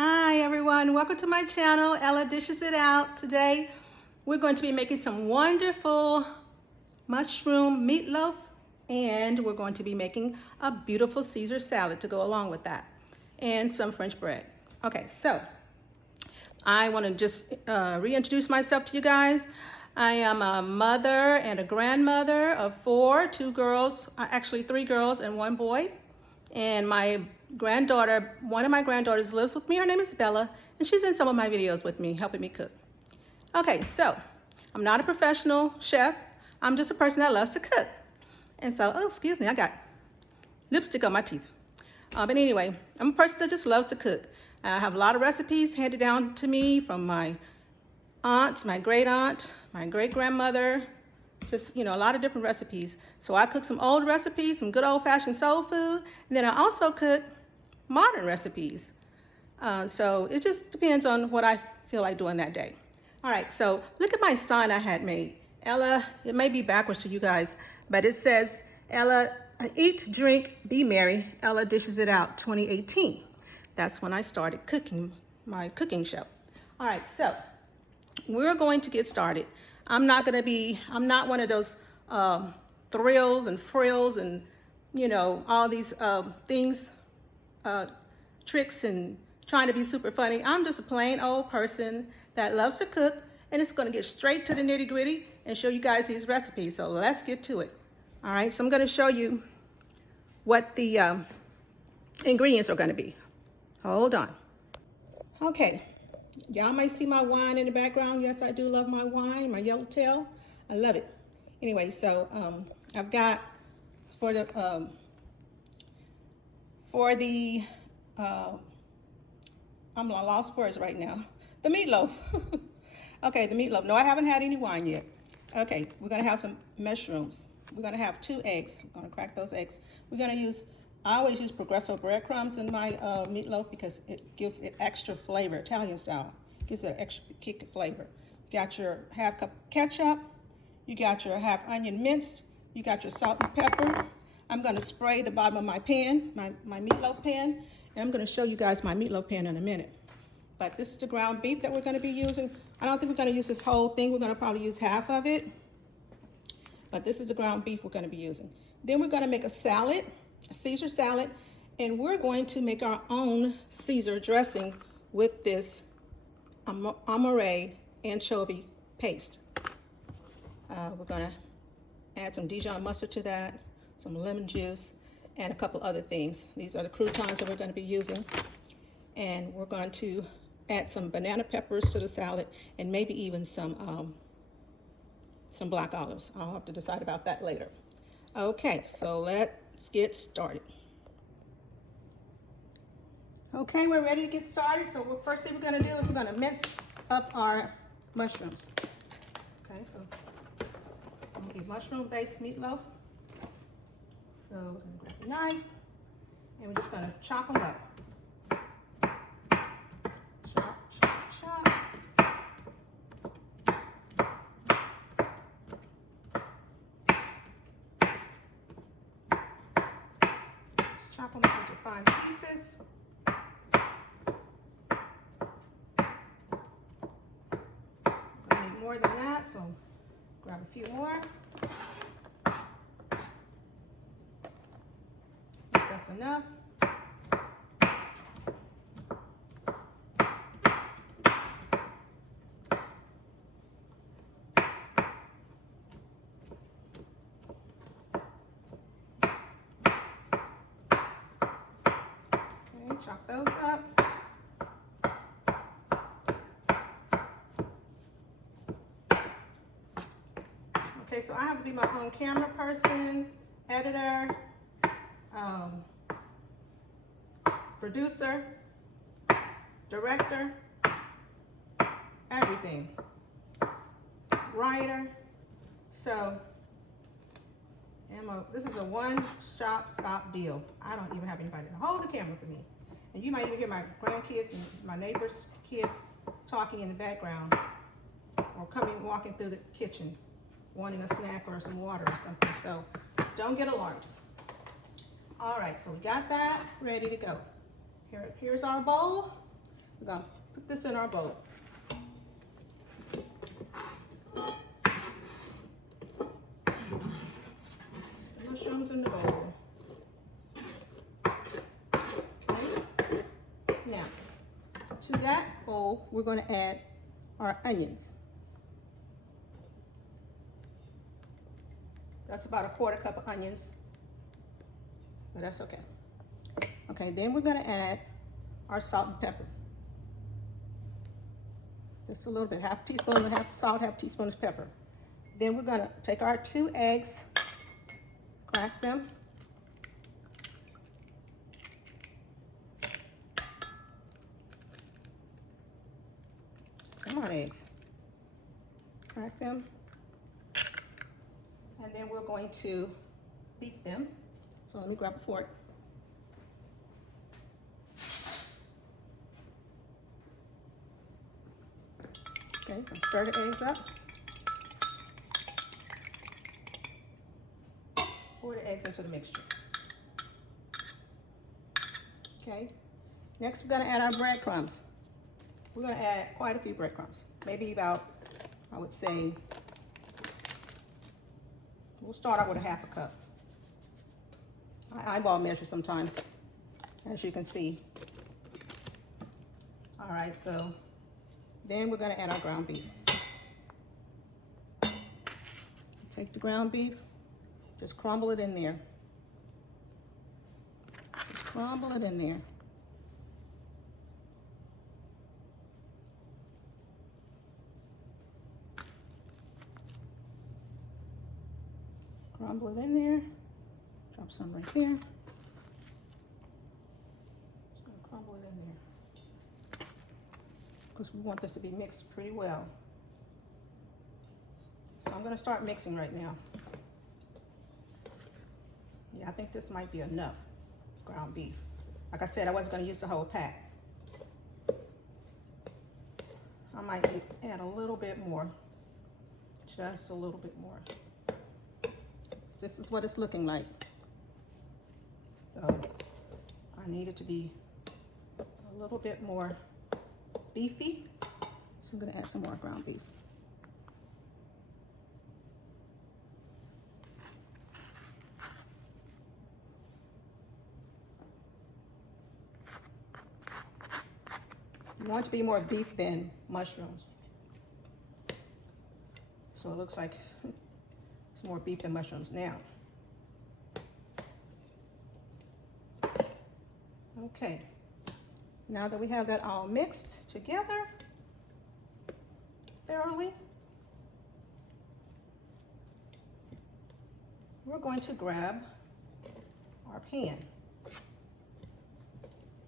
Hi everyone, welcome to my channel, Ella Dishes It Out. Today we're going to be making some wonderful mushroom meatloaf, and we're going to be making a beautiful Caesar salad to go along with that, and some French bread. Okay, so I want to just reintroduce myself to you guys. I am a mother and a grandmother of two girls, actually 3 girls and 1 boy. And my granddaughter, one of my granddaughters lives with me. Her name is Bella, and she's in some of my videos with me, helping me cook. Okay, so I'm not a professional chef. I'm just a person that loves to cook. And so, oh, excuse me, I got lipstick on my teeth. But anyway, I'm a person that just loves to cook. I have a lot of recipes handed down to me from my aunt, my great aunt, my great grandmother, just, a lot of different recipes. So I cook some old recipes, some good old-fashioned soul food, and then I also cook modern recipes. So it just depends on what I feel like doing that day. All right, so look at my sign I had made. Ella, it may be backwards to you guys, but it says, Ella, eat, drink, be merry, Ella Dishes It Out 2018. That's when I started cooking, my cooking show. All right, so we're going to get started. I'm not one of those thrills and frills and, all these things, tricks and trying to be super funny. I'm just a plain old person that loves to cook, and it's going to get straight to the nitty gritty and show you guys these recipes. So let's get to it. All right, so I'm going to show you what the ingredients are going to be. Hold on. Okay, y'all might see my wine in the background. Yes, I do love my wine, my yellowtail. I love it. Anyway, so I've got for the I'm lost words right now. The meatloaf. Okay, the meatloaf. No, I haven't had any wine yet. Okay, we're gonna have some mushrooms. We're gonna have 2 eggs. We're gonna crack those eggs. We're gonna use, I always use Progresso breadcrumbs in my meatloaf because it gives it extra flavor, Italian style. Gives it an extra kick of flavor. You got your half cup ketchup. You got your half onion minced. You got your salt and pepper. I'm gonna spray the bottom of my pan, my meatloaf pan, and I'm gonna show you guys my meatloaf pan in a minute. But this is the ground beef that we're gonna be using. I don't think we're gonna use this whole thing. We're gonna probably use half of it. But this is the ground beef we're gonna be using. Then we're gonna make a salad, a Caesar salad, and we're going to make our own Caesar dressing with this amore anchovy paste. We're gonna add some Dijon mustard to that, some lemon juice, and a couple other things. These are the croutons that we're gonna be using. And we're going to add some banana peppers to the salad, and maybe even some black olives. I'll have to decide about that later. Okay, so let's get started. Okay, we're ready to get started. So the first thing we're gonna do is we're gonna mince up our mushrooms. Okay, so I'm gonna be mushroom-based meatloaf. So we're gonna grab a knife, and we're just gonna chop them up. Chop them up into fine pieces. I'm gonna need more than that, so grab a few more. That's enough. Chop those up. Okay, so I have to be my own camera person, editor, producer, director, everything, writer. So this is a one-stop deal. I don't even have anybody to hold the camera for me. And you might even hear my grandkids and my neighbors' kids talking in the background, or walking through the kitchen, wanting a snack or some water or something. So don't get alarmed. All right, so we got that ready to go. Here's our bowl. We're gonna put this in our bowl. The mushrooms in the bowl. Okay. Now, to that bowl, we're going to add our onions. That's about a 1/4 cup of onions, but that's okay. Okay, then we're going to add our salt and pepper. Just a little bit, half teaspoon, half salt, half teaspoon of pepper. Then we're going to take our 2 eggs, crack them. Come on, eggs. Crack them. And then we're going to beat them. So let me grab a fork. Okay, stir the eggs up. Pour the eggs into the mixture. Okay, next we're going to add our breadcrumbs. We're going to add quite a few breadcrumbs. Maybe about, I would say, we'll start out with a 1/2 cup. I eyeball measure sometimes, as you can see. All right, so then we're going to add our ground beef. Take the ground beef, just crumble it in there. Just crumble it in there. Crumble it in there. Drop some right there. Just going to crumble it in there, because we want this to be mixed pretty well. So I'm going to start mixing right now. Yeah, I think this might be enough ground beef. Like I said, I wasn't going to use the whole pack. I might add a little bit more, just a little bit more. This is what it's looking like. So I need it to be a little bit more beefy. So I'm going to add some more ground beef. You want it to be more beef than mushrooms. So it looks like it's more beef than mushrooms now. Okay, now that we have that all mixed together thoroughly, we're going to grab our pan.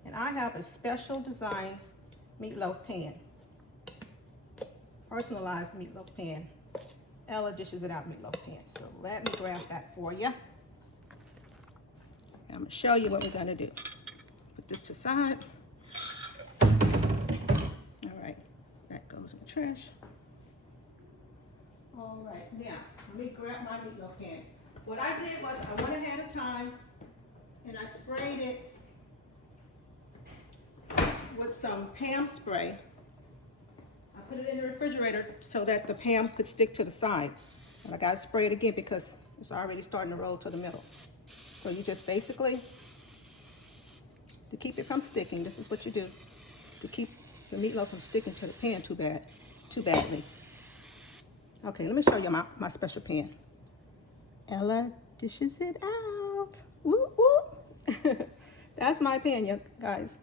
And I have a special design meatloaf pan, personalized meatloaf pan. Ella Dishes It Out meatloaf pan. So let me grab that for you. I'm going to show you what we're going to do. Put this to the side. All right, that goes in the trash. All right, now let me grab my meatloaf pan. What I did was I went ahead of time and I sprayed it with some Pam spray. I put it in the refrigerator so that the Pam could stick to the side. And I got to spray it again because it's already starting to roll to the middle. So you just basically, to keep it from sticking, this is what you do to keep the meatloaf from sticking to the pan too badly. Okay, let me show you my special pan. Ella Dishes It Out. Woo woo. That's my pan, you guys.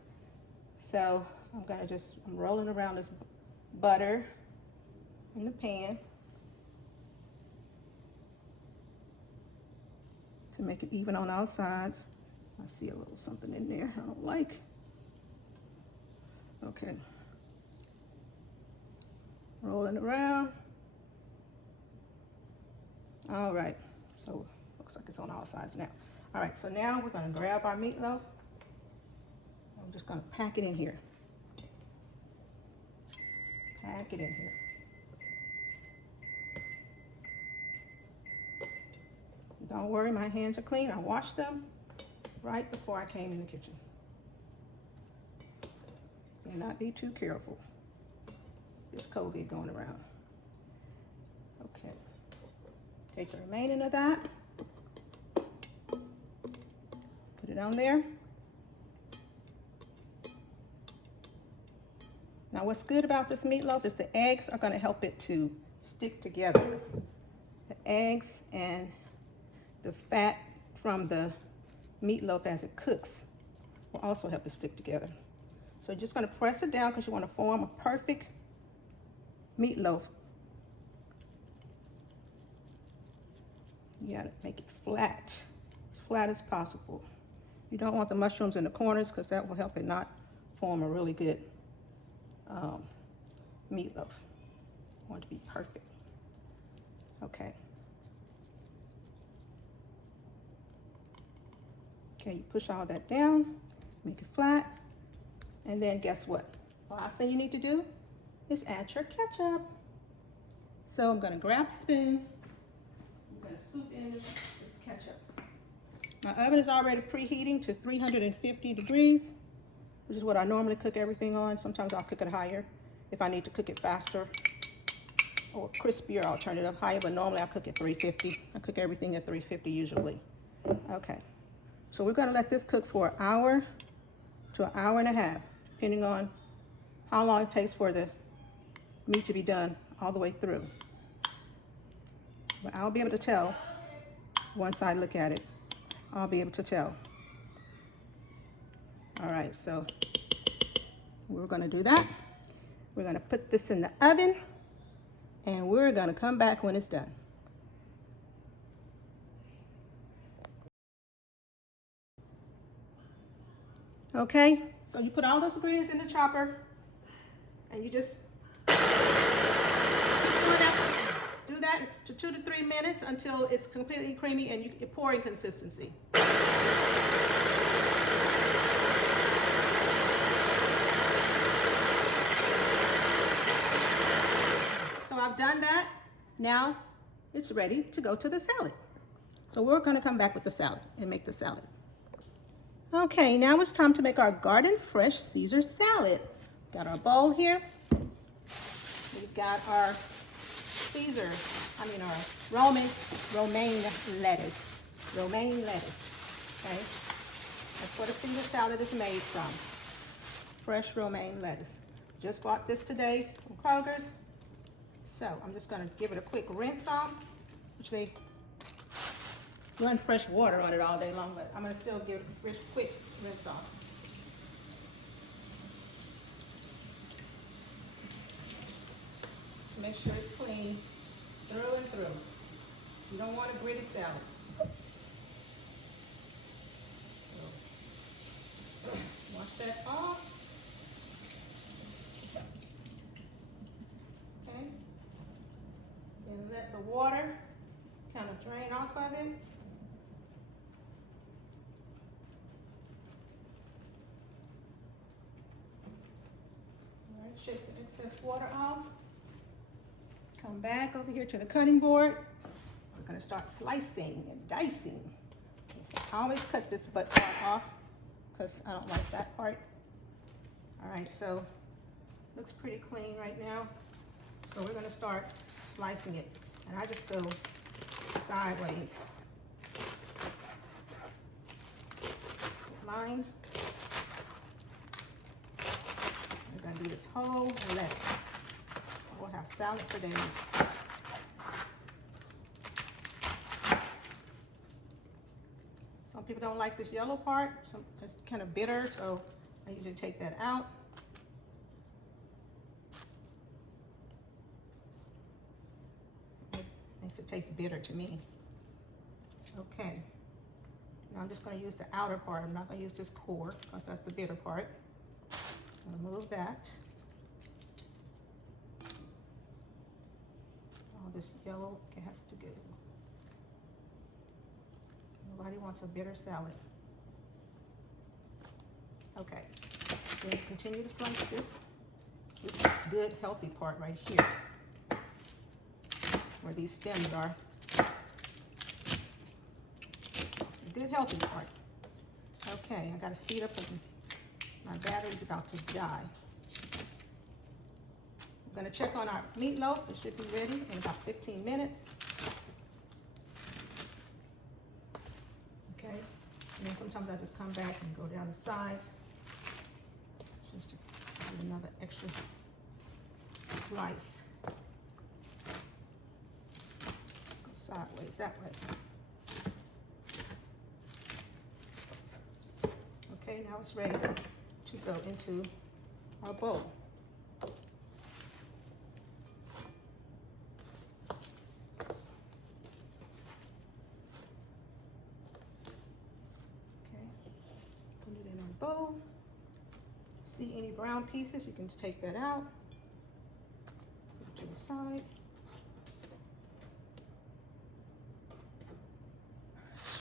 So I'm rolling around this butter in the pan to make it even on all sides. I see a little something in there I don't like. Okay. Rolling around. All right, so looks like it's on all sides now. All right, so now we're gonna grab our meatloaf. I'm just gonna pack it in here. Pack it in here. Don't worry, my hands are clean. I washed them right before I came in the kitchen. and not be too careful. This COVID going around. Okay. Take the remaining of that. Put it on there. Now what's good about this meatloaf is the eggs are going to help it to stick together. The eggs and the fat from the meatloaf as it cooks will also help it stick together. So you're just going to press it down because you want to form a perfect meatloaf. You got to make it flat, as flat as possible. You don't want the mushrooms in the corners because that will help it not form a really good meatloaf. I want it to be perfect. Okay. Okay, you push all that down, make it flat, and then guess what? The last thing you need to do is add your ketchup. So I'm gonna grab a spoon, I'm gonna scoop in this ketchup. My oven is already preheating to 350 degrees, which is what I normally cook everything on. Sometimes I'll cook it higher if I need to cook it faster or crispier. I'll turn it up higher, but normally I cook at 350. I cook everything at 350 usually. Okay, so we're gonna let this cook for an hour to an hour and a half, depending on how long it takes for the meat to be done all the way through. But I'll be able to tell once I look at it. I'll be able to tell. All right, so we're gonna do that. We're gonna put this in the oven and we're gonna come back when it's done. Okay, so you put all those ingredients in the chopper and you just do that to 2 to 3 minutes until it's completely creamy and you're pouring consistency. So I've done that. Now it's ready to go to the salad. So we're going to come back with the salad and make the salad. Okay, now it's time to make our garden fresh Caesar salad. Got our bowl here. We've got our romaine lettuce. Romaine lettuce. Okay, that's what a Caesar salad is made from. Fresh romaine lettuce. Just bought this today from Kroger's. So I'm just going to give it a quick rinse off, which they run fresh water on it all day long, but I'm going to still give it a quick rinse off. Make sure it's clean through and through. You don't want a gritty salad. So, wash that off. Okay. Then let the water kind of drain off of it. All right, shake the excess water off. Come back over here to the cutting board. We're going to start slicing and dicing. So I always cut this butt part off because I don't like that part. All right, so looks pretty clean right now. So we're going to start slicing it. And I just go sideways. Line. We're going to do this whole lettuce. We'll have salad for days. Some people don't like this yellow part. It's kind of bitter, so I usually take that out. It makes it taste bitter to me. Okay. Now I'm just going to use the outer part. I'm not going to use this core because that's the bitter part. I'm going to move that. This yellow has to go. Nobody wants a bitter salad. Okay, then continue to slice this. This is the good, healthy part right here, where these stems are. The good, healthy part. Okay, I gotta speed up because my battery's about to die. We're gonna check on our meatloaf. It should be ready in about 15 minutes. Okay, and then sometimes I just come back and go down the sides just to give another extra slice. Go sideways that way. Okay, now it's ready to go into our bowl. Bowl. See any brown pieces, you can take that out. Put it to the side.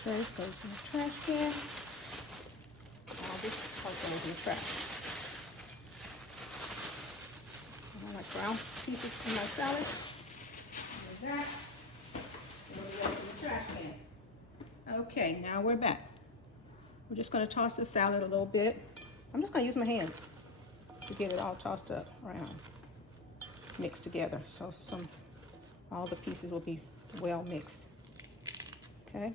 Trash goes in the trash can. All this part goes in the trash. I like brown pieces in my salad. There's that. And we'll go in the trash can. Okay, now we're back. We're just going to toss the salad a little bit. I'm just going to use my hand to get it all tossed up around, mixed together. So all the pieces will be well mixed. Okay.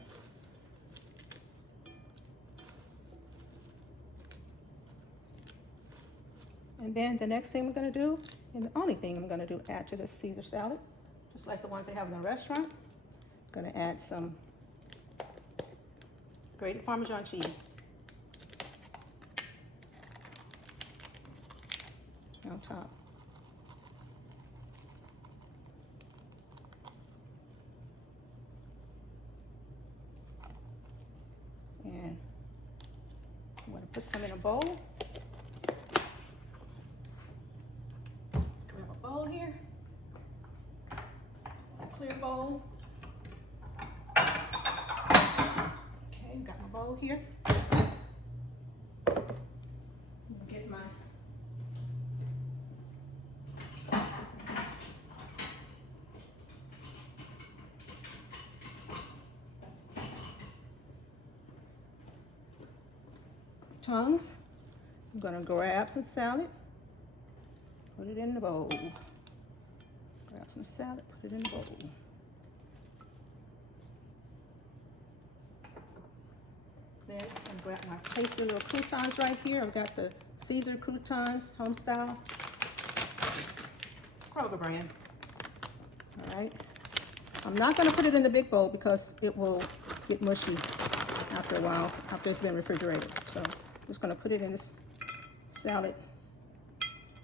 And then the next thing we're going to do, and the only thing I'm going to do, add to the Caesar salad, just like the ones they have in the restaurant. I'm going to add some grated Parmesan cheese. On top. And I'm going to put some in a bowl. Grab a bowl here. A clear bowl. Got my bowl here. Get my tongs. I'm going to grab some salad, put it in the bowl. Grab some salad, put it in the bowl. Then I grab my tasty little croutons right here. I've got the Caesar croutons, home style, Kroger brand. All right. I'm not going to put it in the big bowl because it will get mushy after a while, after it's been refrigerated. So I'm just going to put it in this salad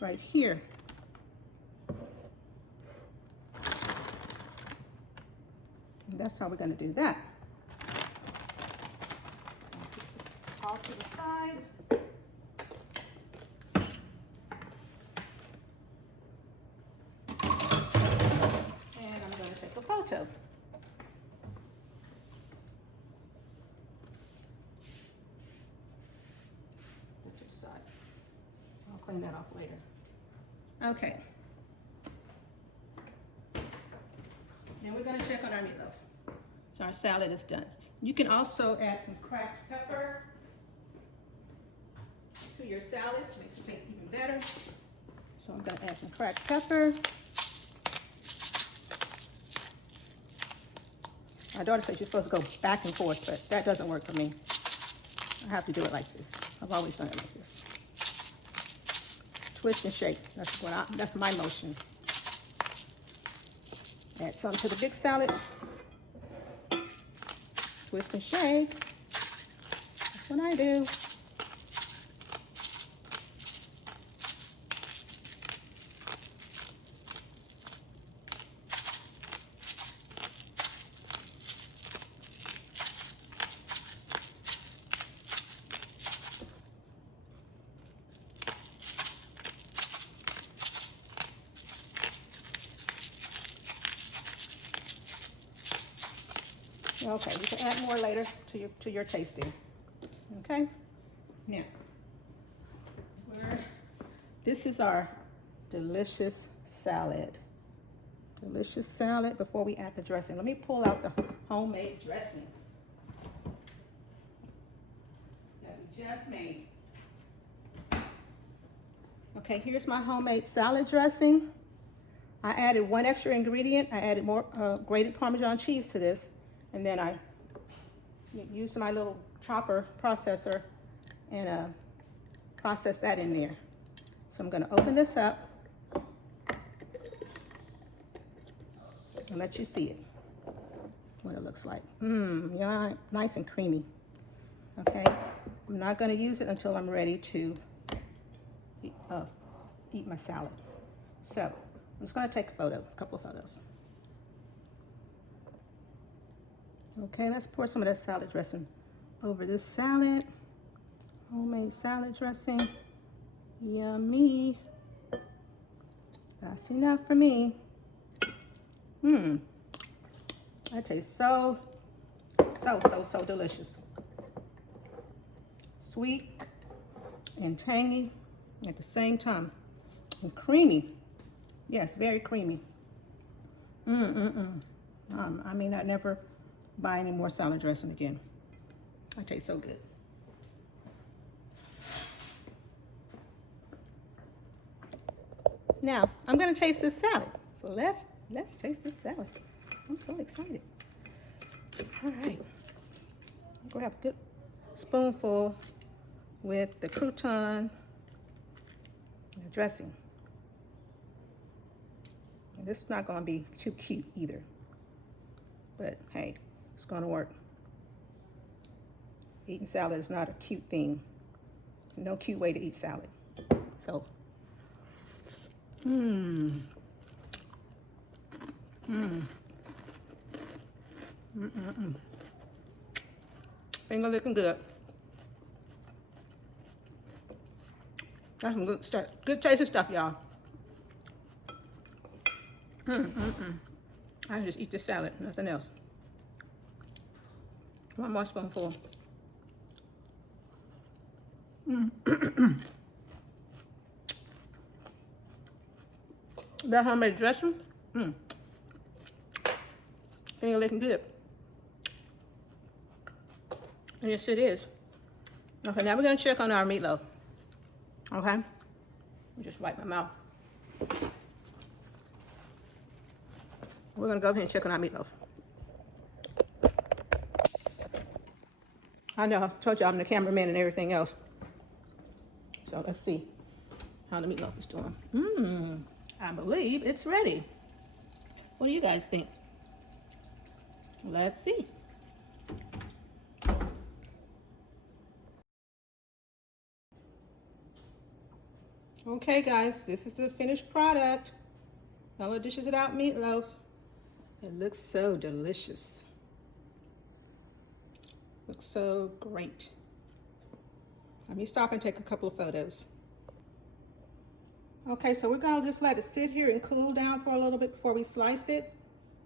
right here. And that's how we're going to do that. Off to the side. And I'm going to take a photo. Put to the side. I'll clean that off later. Okay. Then we're going to check on our meatloaf. So our salad is done. You can also add some cracked pepper to your salad, makes it taste even better. So I'm going to add some cracked pepper. My daughter says you're supposed to go back and forth, but that doesn't work for me. I have to do it like this. I've always done it like this. Twist and shake. That's my motion. Add some to the big salad. Twist and shake. That's what I do. Okay, you can add more later to your tasting. Okay, now this is our delicious salad. Delicious salad. Before we add the dressing, let me pull out the homemade dressing that we just made. Okay, here's my homemade salad dressing. I added one extra ingredient. I added more grated Parmesan cheese to this, and then I used my little chopper processor and process that in there. So I'm gonna open this up and let you see it, what it looks like. Yeah, nice and creamy. Okay, I'm not gonna use it until I'm ready to eat my salad. So I'm just gonna take a couple of photos. Okay, let's pour some of that salad dressing over this salad. Homemade salad dressing. Yummy. That's enough for me. That tastes so delicious. Sweet and tangy at the same time. And creamy. Yes, very creamy. I may not never buy any more salad dressing again. It tastes so good. Now, I'm gonna taste this salad. So let's taste this salad. I'm so excited. All right, grab a good spoonful with the crouton dressing. And this is not gonna be too cute either, but hey, it's gonna work. Eating salad is not a cute thing. No cute way to eat salad. So, Finger looking good. That's some good stuff. Good tasty stuff, y'all. I just eat this salad, nothing else. One more spoonful. That homemade dressing, finger looking good. And yes, it is. Okay, now we're gonna check on our meatloaf. Okay, let me just wipe my mouth. We're gonna go ahead and check on our meatloaf. I know, I told you I'm the cameraman and everything else. So let's see how the meatloaf is doing. I believe it's ready. What do you guys think? Let's see. Okay guys, this is the finished product. Ella dishes it out meatloaf. It looks so delicious. Looks so great. Let me stop and take a couple of photos. Okay, so we're gonna just let it sit here and cool down for a little bit before we slice it.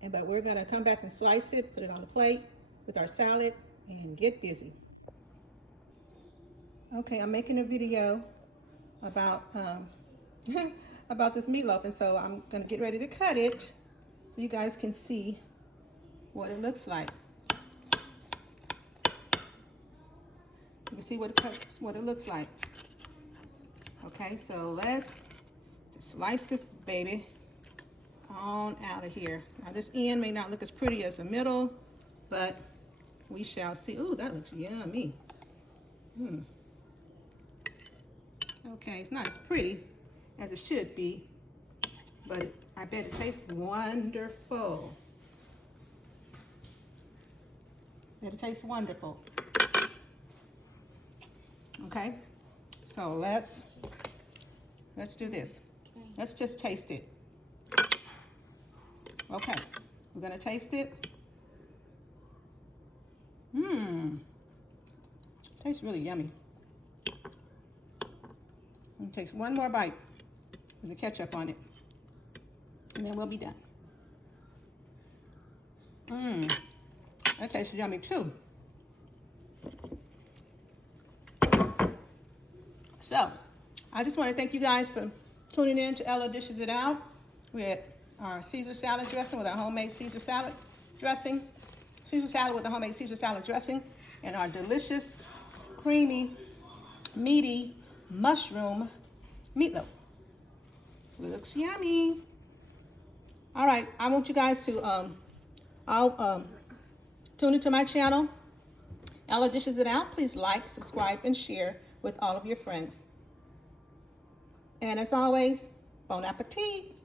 But we're gonna come back and slice it, put it on the plate with our salad, and get busy. Okay, I'm making a video about about this meatloaf, and so I'm gonna get ready to cut it so you guys can see what it looks like. You can see what it looks like. Okay, so let's just slice this baby on out of here. Now this end may not look as pretty as the middle, but we shall see. Ooh, that looks yummy. Okay, it's not as pretty as it should be, but I bet it tastes wonderful. It tastes wonderful. Okay, so let's do this. Let's just taste it. Okay, we're gonna taste it. Tastes really yummy. It takes one more bite with the ketchup on it, and then we'll be done. That tastes yummy too. So, I just want to thank you guys for tuning in to Ella Dishes It Out with our Caesar salad dressing, with our homemade Caesar salad dressing. Caesar salad with the homemade Caesar salad dressing, and our delicious, creamy, meaty mushroom meatloaf. Looks yummy. All right, I want you guys to tune into my channel. Ella Dishes It Out. Please like, subscribe, and share with all of your friends. And as always, bon appetit.